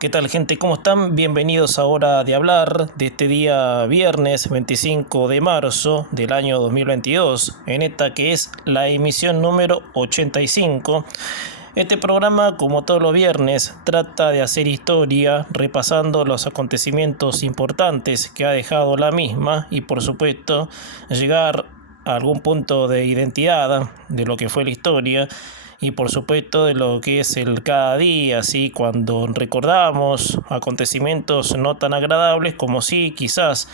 ¿Qué tal, gente? ¿Cómo están? Bienvenidos a Hora de Hablar de este día viernes 25 de marzo del año 2022, en esta que es la emisión número 85. Este programa, como todos los viernes, trata de hacer historia repasando los acontecimientos importantes que ha dejado la misma y, por supuesto, llegar a algún punto de identidad de lo que fue la historia y, por supuesto, de lo que es el cada día, ¿sí? Cuando recordamos acontecimientos no tan agradables como sí, quizás,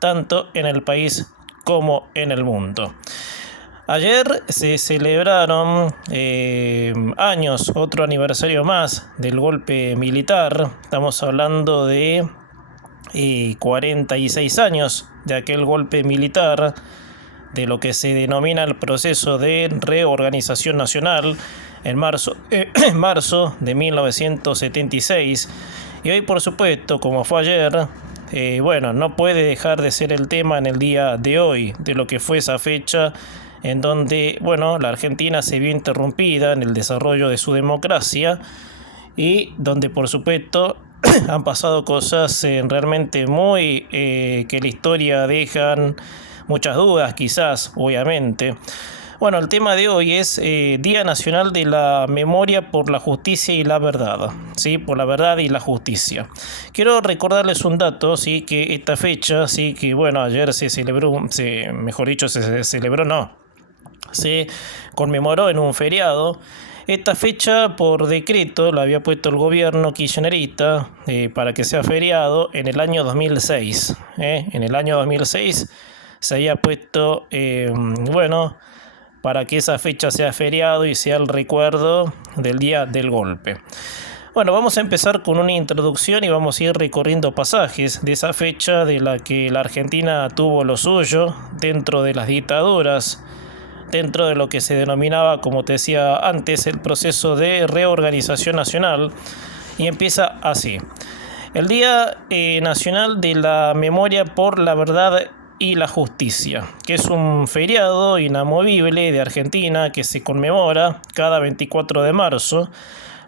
tanto en el país como en el mundo. Ayer se celebraron años, otro aniversario más del golpe militar. Estamos hablando de 46 años de aquel golpe militar, de lo que se denomina el proceso de reorganización nacional en marzo de 1976. Y hoy, por supuesto, como fue ayer, no puede dejar de ser el tema en el día de hoy, de lo que fue esa fecha en donde, la Argentina se vio interrumpida en el desarrollo de su democracia y donde, por supuesto, han pasado cosas realmente muy que la historia dejan muchas dudas, quizás, obviamente. Bueno, el tema de hoy es Día Nacional de la Memoria por la Justicia y la Verdad, ¿sí? Por la verdad y la justicia. Quiero recordarles un dato, ¿sí? Que esta fecha, ¿sí? Que ayer se celebró, se conmemoró en un feriado. Esta fecha por decreto la había puesto el gobierno kirchnerista para que sea feriado en el año 2006. En el año 2006 se había puesto, para que esa fecha sea feriado y sea el recuerdo del día del golpe. Bueno, vamos a empezar con una introducción y vamos a ir recorriendo pasajes de esa fecha de la que la Argentina tuvo lo suyo dentro de las dictaduras, dentro de lo que se denominaba, como te decía antes, el proceso de reorganización nacional, y empieza así. El Día Nacional de la Memoria por la Verdad y la Justicia, que es un feriado inamovible de Argentina que se conmemora cada 24 de marzo.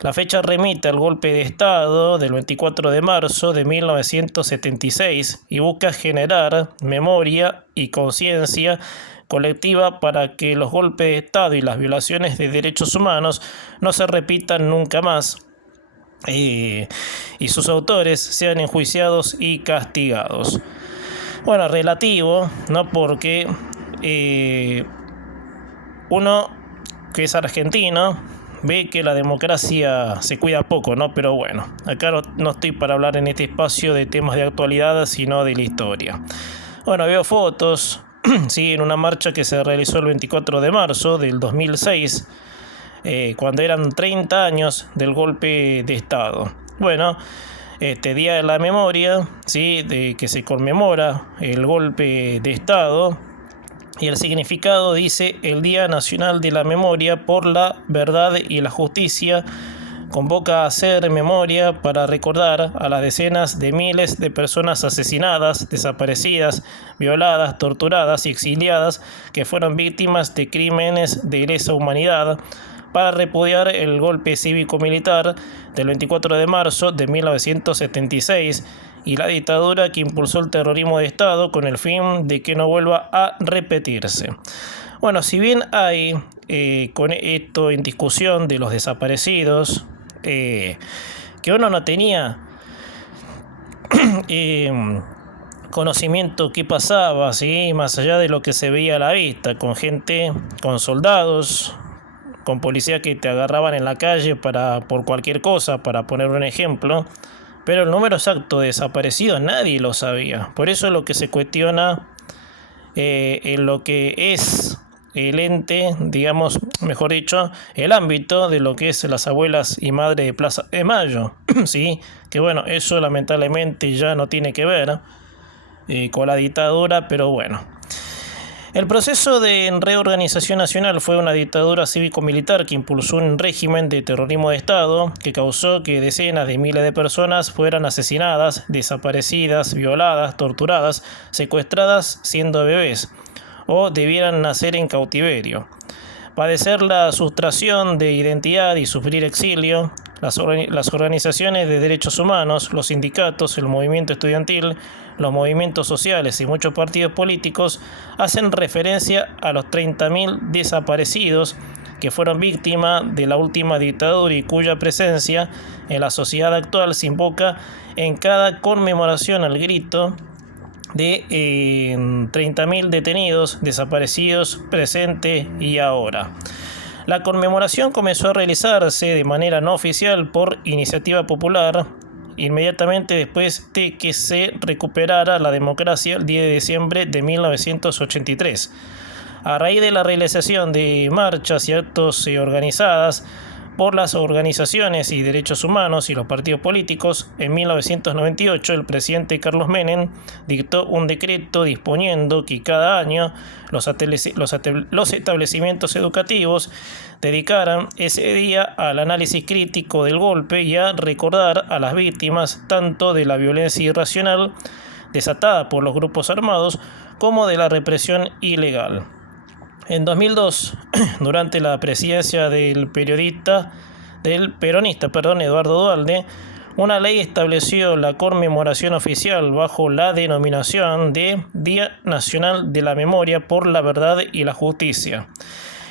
La fecha remite al golpe de Estado del 24 de marzo de 1976 y busca generar memoria y conciencia colectiva para que los golpes de Estado y las violaciones de derechos humanos no se repitan nunca más y sus autores sean enjuiciados y castigados. Bueno, relativo, ¿no? Porque uno que es argentino ve que la democracia se cuida poco, ¿no? Pero bueno, acá no estoy para hablar en este espacio de temas de actualidad, sino de la historia. Bueno, veo fotos, sí, en una marcha que se realizó el 24 de marzo del 2006, cuando eran 30 años del golpe de Estado. Bueno, este Día de la Memoria, ¿sí? De que se conmemora el golpe de Estado, y el significado dice: el Día Nacional de la Memoria por la Verdad y la Justicia convoca a hacer memoria para recordar a las decenas de miles de personas asesinadas, desaparecidas, violadas, torturadas y exiliadas que fueron víctimas de crímenes de lesa humanidad, para repudiar el golpe cívico-militar del 24 de marzo de 1976 y la dictadura que impulsó el terrorismo de Estado con el fin de que no vuelva a repetirse. Bueno, si bien hay con esto en discusión de los desaparecidos, que uno no tenía conocimiento qué pasaba, ¿sí? Más allá de lo que se veía a la vista, con gente, con soldados, con policías que te agarraban en la calle por cualquier cosa, para poner un ejemplo, pero el número exacto de desaparecidos nadie lo sabía. Por eso es lo que se cuestiona en lo que es el ente, digamos, mejor dicho, el ámbito de lo que es las abuelas y madres de Plaza de Mayo, ¿sí? Que eso lamentablemente ya no tiene que ver con la dictadura, pero bueno. El proceso de reorganización nacional fue una dictadura cívico-militar que impulsó un régimen de terrorismo de Estado que causó que decenas de miles de personas fueran asesinadas, desaparecidas, violadas, torturadas, secuestradas siendo bebés o debieran nacer en cautiverio. Padecer la sustracción de identidad y sufrir exilio, Las organizaciones de derechos humanos, los sindicatos, el movimiento estudiantil, los movimientos sociales y muchos partidos políticos hacen referencia a los 30.000 desaparecidos que fueron víctimas de la última dictadura y cuya presencia en la sociedad actual se invoca en cada conmemoración al grito de 30.000 detenidos, desaparecidos, presente y ahora. La conmemoración comenzó a realizarse de manera no oficial por iniciativa popular inmediatamente después de que se recuperara la democracia el 10 de diciembre de 1983. A raíz de la realización de marchas y actos organizadas por las organizaciones y derechos humanos y los partidos políticos, en 1998 el presidente Carlos Menem dictó un decreto disponiendo que cada año los establecimientos educativos dedicaran ese día al análisis crítico del golpe y a recordar a las víctimas tanto de la violencia irracional desatada por los grupos armados como de la represión ilegal. En 2002, durante la presidencia del peronista Eduardo Duhalde, una ley estableció la conmemoración oficial bajo la denominación de Día Nacional de la Memoria por la Verdad y la Justicia.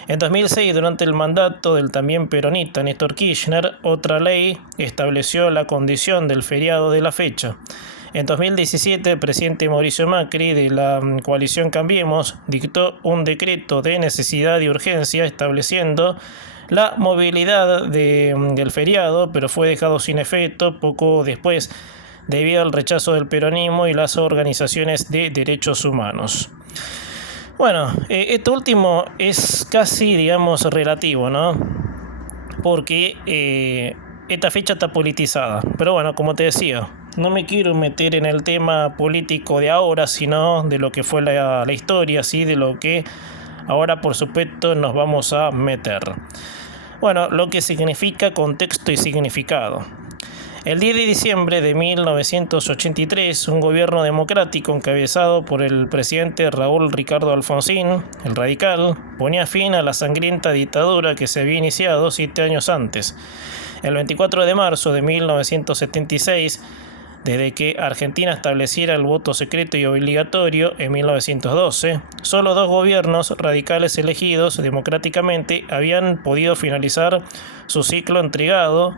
En 2006, durante el mandato del también peronista Néstor Kirchner, otra ley estableció la condición del feriado de la fecha. En 2017, el presidente Mauricio Macri de la coalición Cambiemos dictó un decreto de necesidad y urgencia estableciendo la movilidad del feriado, pero fue dejado sin efecto poco después debido al rechazo del peronismo y las organizaciones de derechos humanos. Bueno, esto último es casi, digamos, relativo, ¿no? Porque esta fecha está politizada. Pero bueno, como te decía, no me quiero meter en el tema político de ahora, sino de lo que fue la historia, ¿sí? De lo que ahora, por supuesto, nos vamos a meter. Bueno, lo que significa contexto y significado. El 10 de diciembre de 1983, un gobierno democrático encabezado por el presidente Raúl Ricardo Alfonsín, el radical, ponía fin a la sangrienta dictadura que se había iniciado 7 años antes. El 24 de marzo de 1976, desde que Argentina estableciera el voto secreto y obligatorio en 1912, solo 2 gobiernos radicales elegidos democráticamente habían podido finalizar su ciclo entregando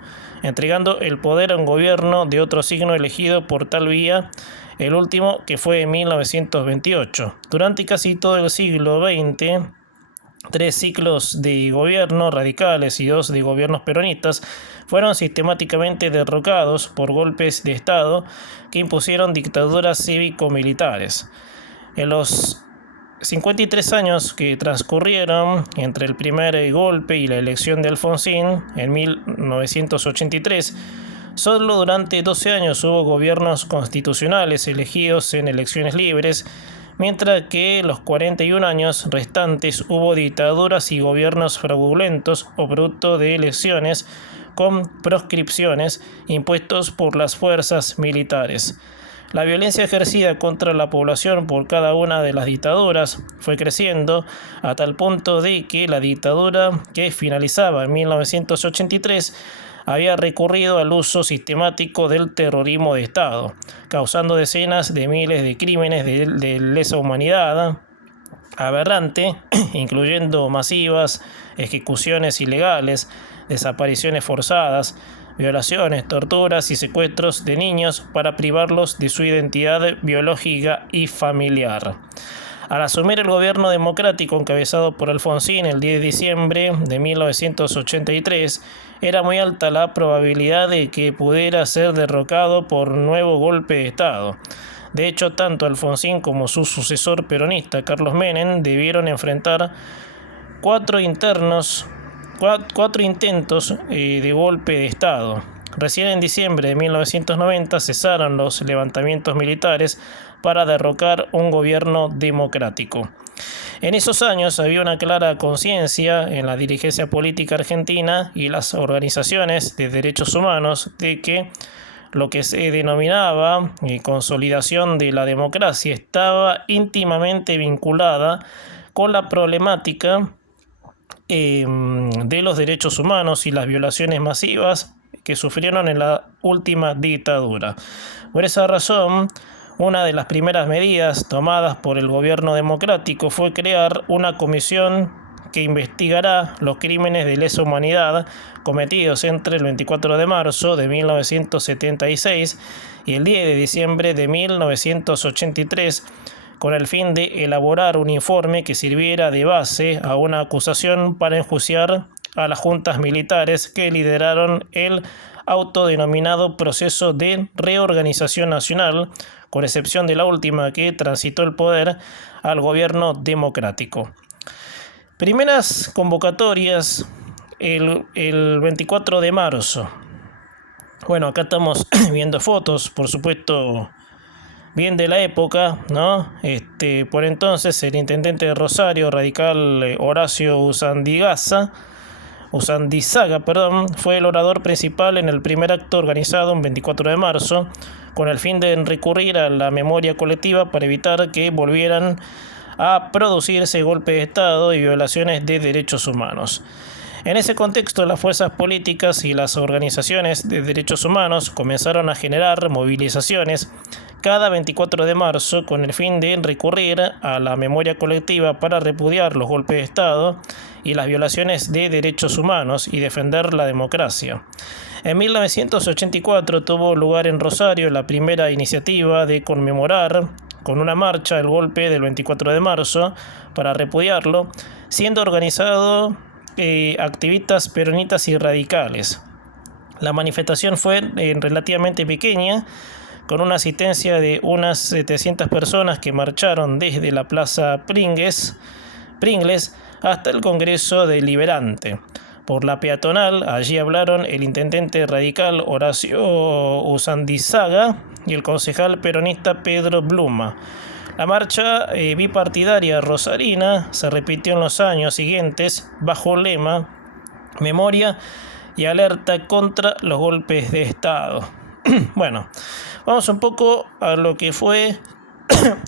el poder a un gobierno de otro signo elegido por tal vía, el último que fue en 1928. Durante casi todo el siglo XX, 3 ciclos de gobierno radicales y 2 de gobiernos peronistas fueron sistemáticamente derrocados por golpes de Estado que impusieron dictaduras cívico-militares. En los 53 años que transcurrieron entre el primer golpe y la elección de Alfonsín en 1983, solo durante 12 años hubo gobiernos constitucionales elegidos en elecciones libres, mientras que los 41 años restantes hubo dictaduras y gobiernos fraudulentos o producto de elecciones con proscripciones impuestos por las fuerzas militares. La violencia ejercida contra la población por cada una de las dictaduras fue creciendo a tal punto de que la dictadura que finalizaba en 1983 había recurrido al uso sistemático del terrorismo de Estado, causando decenas de miles de crímenes de lesa humanidad aberrante, incluyendo masivas ejecuciones ilegales, desapariciones forzadas, violaciones, torturas y secuestros de niños para privarlos de su identidad biológica y familiar. Al asumir el gobierno democrático encabezado por Alfonsín el 10 de diciembre de 1983, era muy alta la probabilidad de que pudiera ser derrocado por un nuevo golpe de Estado. De hecho, tanto Alfonsín como su sucesor peronista, Carlos Menem, debieron enfrentar 4 intentos de golpe de Estado. Recién en diciembre de 1990 cesaron los levantamientos militares para derrocar un gobierno democrático. En esos años había una clara conciencia en la dirigencia política argentina y las organizaciones de derechos humanos de que lo que se denominaba consolidación de la democracia estaba íntimamente vinculada con la problemática de los derechos humanos y las violaciones masivas que sufrieron en la última dictadura. Por esa razón, una de las primeras medidas tomadas por el gobierno democrático fue crear una comisión que investigará los crímenes de lesa humanidad cometidos entre el 24 de marzo de 1976 y el 10 de diciembre de 1983, con el fin de elaborar un informe que sirviera de base a una acusación para enjuiciar a las juntas militares que lideraron el autodenominado proceso de reorganización nacional, con excepción de la última que transitó el poder al gobierno democrático. Primeras convocatorias el 24 de marzo. Bueno, acá estamos viendo fotos, por supuesto, bien de la época, ¿no? Por entonces el intendente de Rosario, radical Horacio Usandizaga, fue el orador principal en el primer acto organizado el 24 de marzo, con el fin de recurrir a la memoria colectiva para evitar que volvieran a producirse golpes de Estado y violaciones de derechos humanos. En ese contexto, las fuerzas políticas y las organizaciones de derechos humanos comenzaron a generar movilizaciones cada 24 de marzo con el fin de recurrir a la memoria colectiva para repudiar los golpes de Estado y las violaciones de derechos humanos y defender la democracia. En 1984 tuvo lugar en Rosario la primera iniciativa de conmemorar con una marcha el golpe del 24 de marzo para repudiarlo, siendo organizado activistas peronistas y radicales. La manifestación fue relativamente pequeña, con una asistencia de unas 700 personas que marcharon desde la Plaza Pringles hasta el Congreso Deliberante. Por la peatonal, allí hablaron el intendente radical Horacio Usandizaga y el concejal peronista Pedro Bluma. La marcha bipartidaria rosarina se repitió en los años siguientes bajo el lema Memoria y alerta contra los golpes de Estado. Bueno, vamos un poco a lo que fue.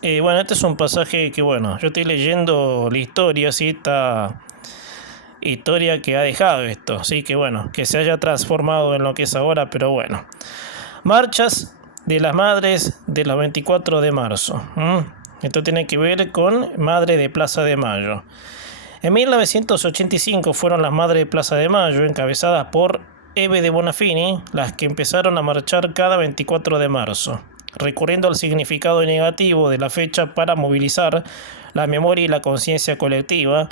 Este es un pasaje que, yo estoy leyendo la historia, ¿sí? Esta historia que ha dejado esto, sí, que se haya transformado en lo que es ahora, pero bueno. Marchas de las madres de los 24 de marzo. Esto tiene que ver con Madre de Plaza de Mayo. En 1985 fueron las Madres de Plaza de Mayo, encabezadas por Eve de Bonafini, las que empezaron a marchar cada 24 de marzo, recurriendo al significado negativo de la fecha para movilizar la memoria y la conciencia colectiva,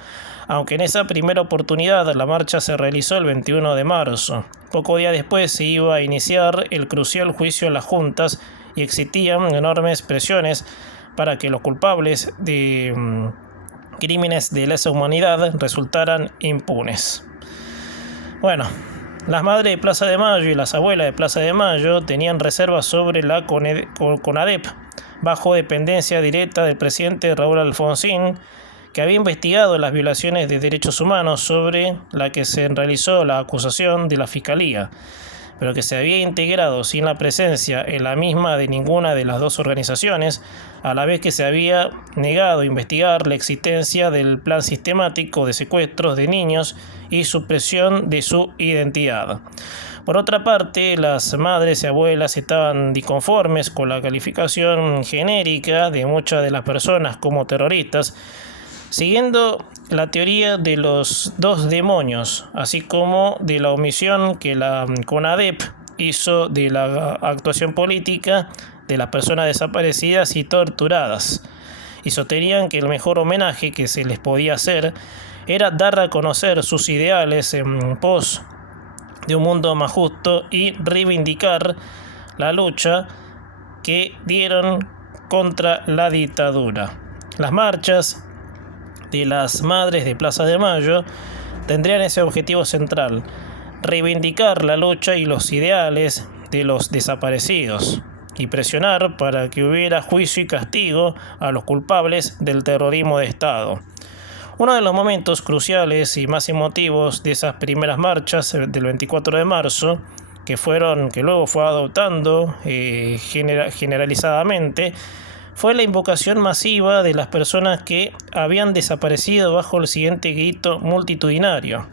aunque en esa primera oportunidad la marcha se realizó el 21 de marzo. Poco día después se iba a iniciar el crucial juicio en las juntas y existían enormes presiones para que los culpables de crímenes de lesa humanidad resultaran impunes. Las madres de Plaza de Mayo y las abuelas de Plaza de Mayo tenían reservas sobre la CONADEP, bajo dependencia directa del presidente Raúl Alfonsín, que había investigado las violaciones de derechos humanos sobre la que se realizó la acusación de la Fiscalía, pero que se había integrado sin la presencia en la misma de ninguna de las dos organizaciones, a la vez que se había negado a investigar la existencia del plan sistemático de secuestros de niños y supresión de su identidad. Por otra parte, las madres y abuelas estaban disconformes con la calificación genérica de muchas de las personas como terroristas, siguiendo la teoría de los dos demonios, así como de la omisión que la CONADEP hizo de la actuación política de las personas desaparecidas y torturadas, y sostenían que el mejor homenaje que se les podía hacer era dar a conocer sus ideales en pos de un mundo más justo y reivindicar la lucha que dieron contra la dictadura. Las marchas de las Madres de Plaza de Mayo tendrían ese objetivo central: reivindicar la lucha y los ideales de los desaparecidos y presionar para que hubiera juicio y castigo a los culpables del terrorismo de Estado. Uno de los momentos cruciales y más emotivos de esas primeras marchas del 24 de marzo, que luego fue adoptando generalizadamente, fue la invocación masiva de las personas que habían desaparecido bajo el siguiente grito multitudinario: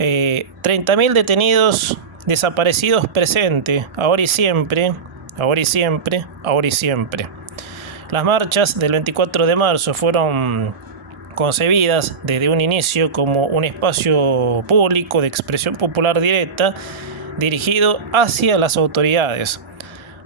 30.000 detenidos desaparecidos presente, ahora y siempre, ahora y siempre, ahora y siempre. Las marchas del 24 de marzo fueron concebidas desde un inicio como un espacio público de expresión popular directa dirigido hacia las autoridades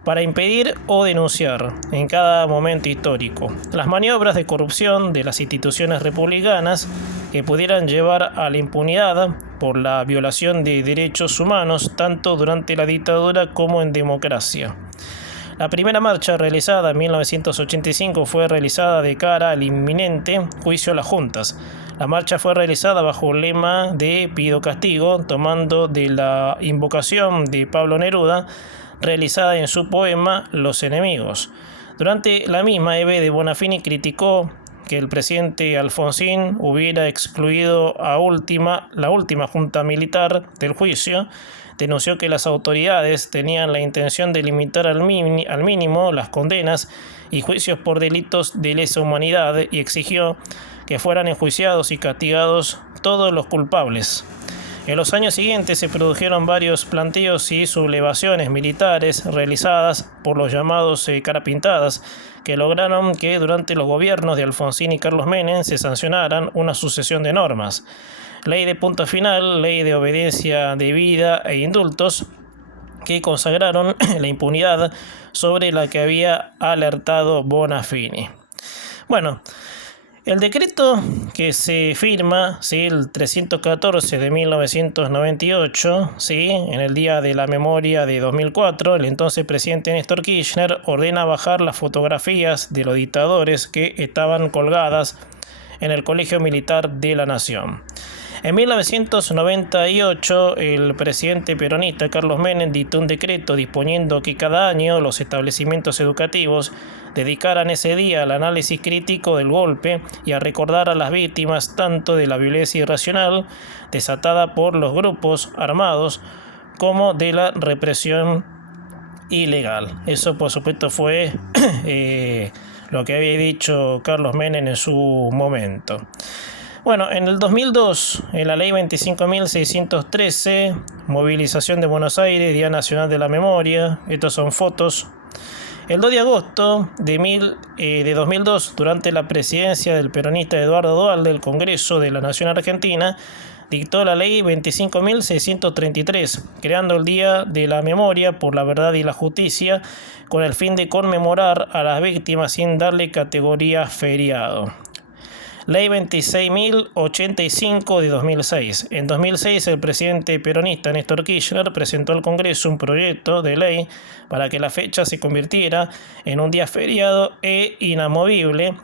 para impedir o denunciar en cada momento histórico las maniobras de corrupción de las instituciones republicanas que pudieran llevar a la impunidad por la violación de derechos humanos tanto durante la dictadura como en democracia. La primera marcha realizada en 1985 fue realizada de cara al inminente juicio a las juntas. La marcha fue realizada bajo el lema de Pido Castigo, tomando de la invocación de Pablo Neruda, realizada en su poema Los enemigos. Durante la misma, Eve de Bonafini criticó que el presidente Alfonsín hubiera excluido la última junta militar del juicio. Denunció que las autoridades tenían la intención de limitar al mínimo las condenas y juicios por delitos de lesa humanidad y exigió que fueran enjuiciados y castigados todos los culpables. En los años siguientes se produjeron varios planteos y sublevaciones militares realizadas por los llamados carapintadas, que lograron que durante los gobiernos de Alfonsín y Carlos Menem se sancionaran una sucesión de normas. Ley de punto final, ley de obediencia debida e indultos que consagraron la impunidad sobre la que había alertado Bonafini. Bueno, el decreto que se firma, ¿sí?, el 314 de 1998, ¿sí?, en el Día de la Memoria de 2004, el entonces presidente Néstor Kirchner ordena bajar las fotografías de los dictadores que estaban colgadas en el Colegio Militar de la Nación. En 1998, el presidente peronista Carlos Menem dictó un decreto disponiendo que cada año los establecimientos educativos dedicaran ese día al análisis crítico del golpe y a recordar a las víctimas tanto de la violencia irracional desatada por los grupos armados como de la represión ilegal. Eso, por supuesto, fue lo que había dicho Carlos Menem en su momento. Bueno, en el 2002, en la ley 25.613, movilización de Buenos Aires, Día Nacional de la Memoria, estas son fotos. El 2 de agosto de 2002, durante la presidencia del peronista Eduardo Duhalde, el Congreso de la Nación Argentina dictó la ley 25.633, creando el Día de la Memoria por la Verdad y la Justicia, con el fin de conmemorar a las víctimas sin darle categoría feriado. Ley 26.085 de 2006. En 2006, el presidente peronista Néstor Kirchner presentó al Congreso un proyecto de ley para que la fecha se convirtiera en un día feriado e inamovible.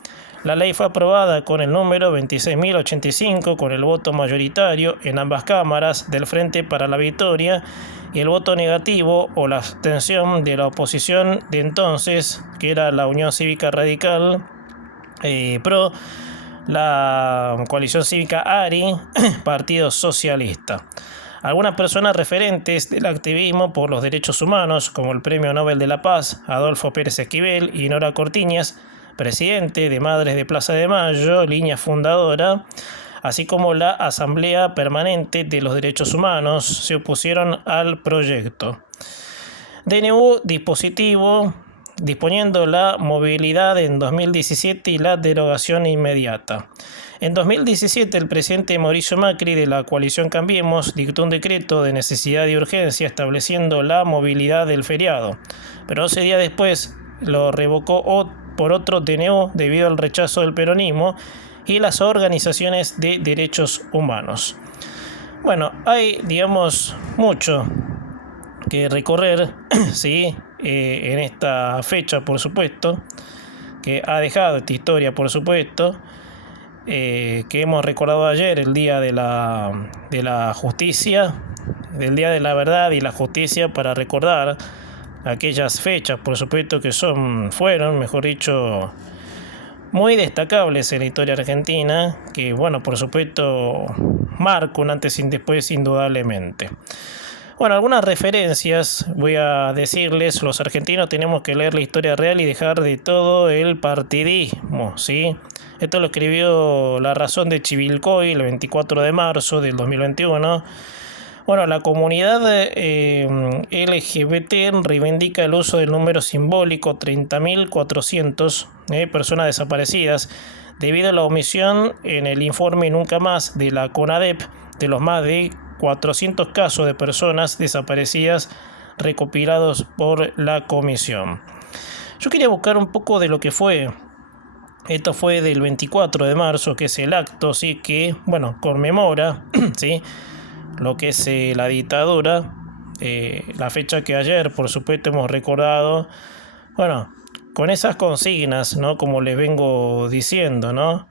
La ley fue aprobada con el número 26.085 con el voto mayoritario en ambas cámaras del Frente para la Victoria y el voto negativo o la abstención de la oposición de entonces, que era la Unión Cívica Radical, PRO, la coalición cívica ARI, Partido Socialista. Algunas personas referentes del activismo por los derechos humanos, como el Premio Nobel de la Paz, Adolfo Pérez Esquivel y Nora Cortiñas, presidente de Madres de Plaza de Mayo, línea fundadora, así como la Asamblea Permanente de los Derechos Humanos, se opusieron al proyecto. DNU disponiendo la movilidad en 2017 y la derogación inmediata. En 2017, el presidente Mauricio Macri de la coalición Cambiemos dictó un decreto de necesidad y urgencia estableciendo la movilidad del feriado, pero 12 días después lo revocó por otro DNU debido al rechazo del peronismo y las organizaciones de derechos humanos. Bueno, hay, mucho que recorrer, ¿sí?, en esta fecha, por supuesto, que ha dejado esta historia, por supuesto, que hemos recordado ayer, el Día de la Justicia, del Día de la Verdad y la Justicia, para recordar aquellas fechas, por supuesto, que fueron, mejor dicho, muy destacables en la historia argentina, que, bueno, por supuesto, marca un antes y un después indudablemente. Bueno, algunas referencias voy a decirles. Los argentinos tenemos que leer la historia real y dejar de todo el partidismo, ¿sí? Esto lo escribió La Razón de Chivilcoy el 24 de marzo del 2021. Bueno, la comunidad LGBT reivindica el uso del número simbólico 30.400 personas desaparecidas debido a la omisión en el informe Nunca Más de la CONADEP de los más de 400 casos de personas desaparecidas recopilados por la comisión. Yo quería buscar un poco de lo que fue. Esto fue del 24 de marzo, que es el acto, ¿sí? Que, bueno, conmemora, ¿sí? Lo que es la dictadura, la fecha que ayer, por supuesto, hemos recordado. Bueno, con esas consignas, ¿no? Como les vengo diciendo, ¿no?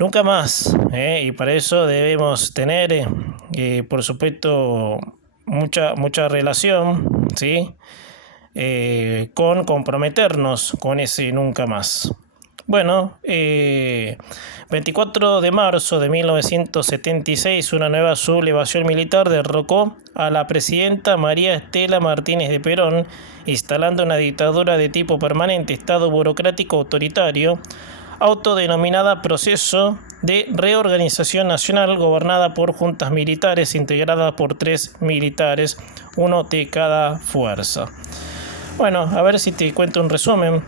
Nunca más, y para eso debemos tener, por supuesto, mucha relación, ¿sí? Con comprometernos con ese nunca más. Bueno, 24 de marzo de 1976, una nueva sublevación militar derrocó a la presidenta María Estela Martínez de Perón, instalando una dictadura de tipo permanente, Estado burocrático autoritario, autodenominada Proceso de Reorganización Nacional, gobernada por juntas militares integradas por 3 militares, uno de cada fuerza. Bueno, a ver si te cuento un resumen,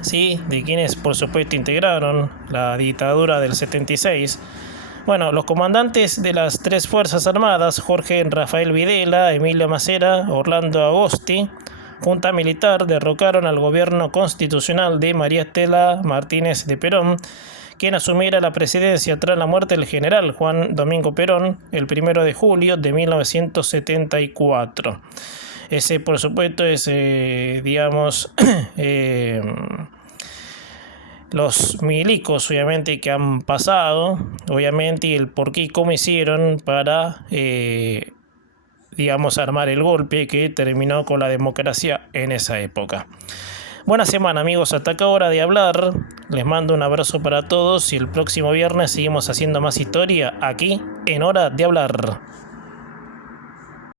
¿sí? De quienes por supuesto integraron la dictadura del 76. Bueno, los comandantes de las 3 Fuerzas Armadas, Jorge Rafael Videla, Emilio Macera, Orlando Agosti, junta militar, derrocaron al gobierno constitucional de María Estela Martínez de Perón, quien asumiera la presidencia tras la muerte del general Juan Domingo Perón el 1 de julio de 1974. Ese, por supuesto, es, los milicos, obviamente, que han pasado, obviamente, y el por qué y cómo hicieron para, armar el golpe que terminó con la democracia en esa época. Buena semana, amigos. Hasta acá hora de hablar. Les mando un abrazo para todos y el próximo viernes seguimos haciendo más historia aquí en Hora de Hablar.